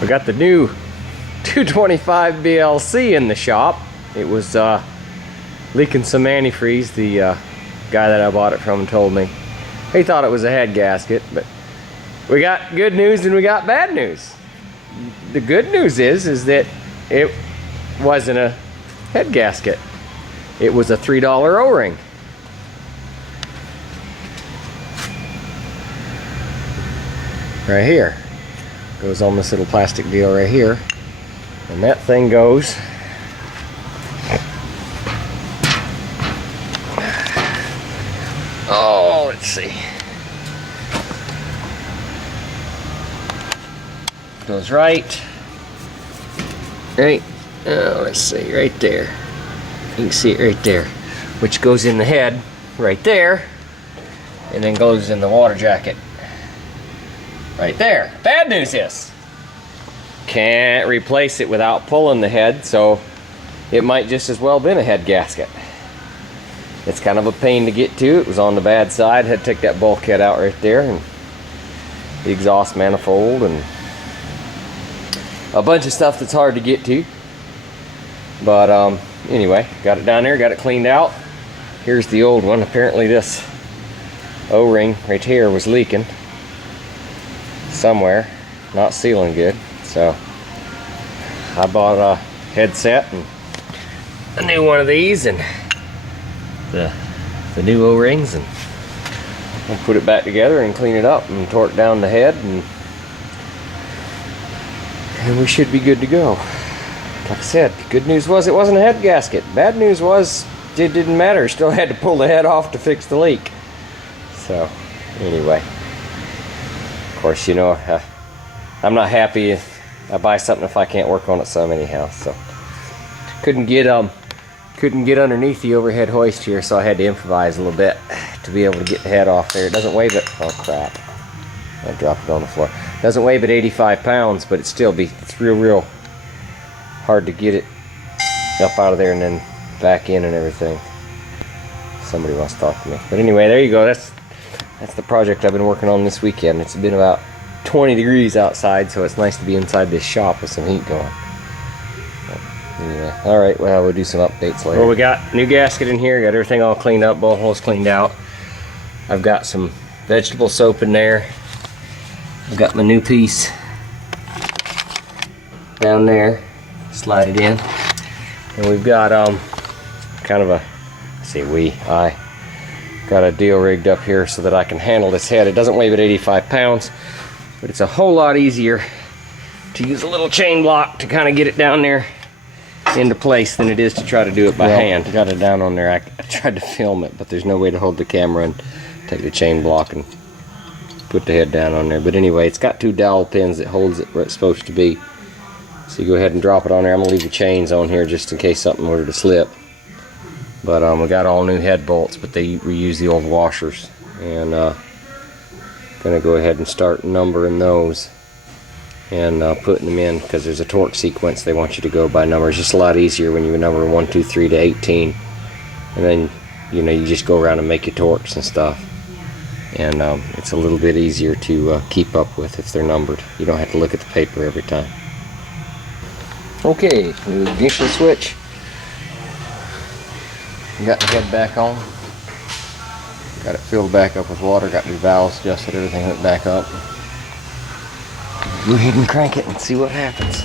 We got the new 225 BLC in the shop. It was leaking some antifreeze. The guy that I bought it from told me. He thought it was a head gasket, but we got good news and we got bad news. The good news is that it wasn't a head gasket. It was a $3 O-ring. Right here. Goes on this little plastic deal right here. And that thing goes let's see. Goes right, let's see, right there. You can see it right there, which goes in the head right there, and then goes in the water jacket right there. Bad news is, can't replace it without pulling the head, so it might just as well been a head gasket. It's kind of a pain to get to. It was on the bad side. Had to take that bulkhead out right there, and the exhaust manifold, and a bunch of stuff that's hard to get to. But anyway, got it down there, got it cleaned out. Here's the old one. Apparently this O-ring right here was leaking somewhere, not sealing good. So I bought a headset and a new one of these, and the new O-rings, and I'll put it back together and clean it up and torque down the head, and we should be good to go. Like I said, good news was it wasn't a head gasket. Bad news was it didn't matter. Still had to pull the head off to fix the leak. So anyway, of course, you know, I'm not happy if I buy something if I can't work on it some anyhow. So couldn't get underneath the overhead hoist here, so I had to improvise a little bit to be able to get the head off there. It doesn't weigh but, oh crap, I dropped it on the floor. It doesn't weigh but 85 pounds, but it's real hard to get it up out of there and then back in and everything. Somebody wants to talk to me. But anyway, there you go. That's the project I've been working on this weekend. It's been about 20 degrees outside, so it's nice to be inside this shop with some heat going. Anyway, alright, well, we'll do some updates later. Well, we got new gasket in here, got everything all cleaned up, bolt holes cleaned out. I've got some vegetable soap in there. I've got my new piece down there, slide it in. And we've got kind of a, I got a deal rigged up here so that I can handle this head. It doesn't weigh but 85 pounds, but it's a whole lot easier to use a little chain block to kind of get it down there into place than it is to try to do it by hand. I got it down on there. I tried to film it, but there's no way to hold the camera and take the chain block and put the head down on there. But anyway, it's got two dowel pins that holds it where it's supposed to be. So you go ahead and drop it on there. I'm gonna leave the chains on here just in case something were to slip. But we got all new head bolts, but they reuse the old washers, and gonna go ahead and start numbering those and putting them in, because there's a torque sequence they want you to go by number. It's just a lot easier when you number 1, 2, 3 to 18, and then you just go around and make your torques and stuff, and it's a little bit easier to keep up with if they're numbered. You don't have to look at the paper every time. Okay, new ignition switch. Got the head back on. Got it filled back up with water. Got new valves adjusted. Everything went back up. Go ahead and crank it and see what happens.